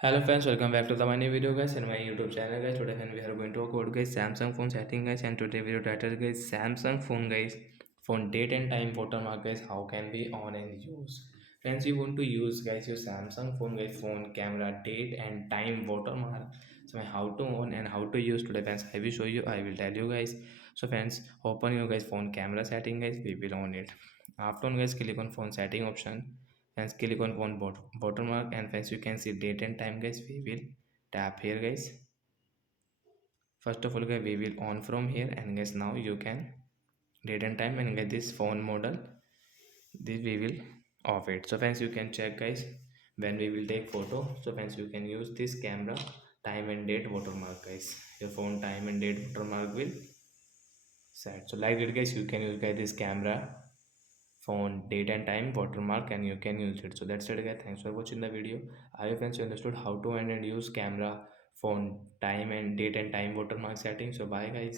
Hello friends, welcome back to the my new video guys and my YouTube channel guys. Today we are going to talk about guys Samsung phone setting guys, and today video title guys Samsung phone guys, phone date and time watermark guys, how can we on and use. Friends, you want to use guys your Samsung phone guys, phone camera date and time watermark. So how to on and how to use today friends, I will show you, I will tell you guys. So friends, open your guys phone camera setting guys, we will on it. After on guys, click on phone setting option and click on one watermark, and friends you can see date and time guys, we will tap here guys. First of all guys, we will on from here, and guys now you can date and time, and get this phone model, this we will off it. So friends, you can check guys when we will take photo. So friends, you can use this camera time and date watermark guys, your phone time and date watermark will set. So like it guys, you can use guys this camera phone date and time watermark, and you can use it. So that's it guys, thanks for watching the video. I hope friends you understood how to and use camera phone time and date and time watermark setting. So bye guys.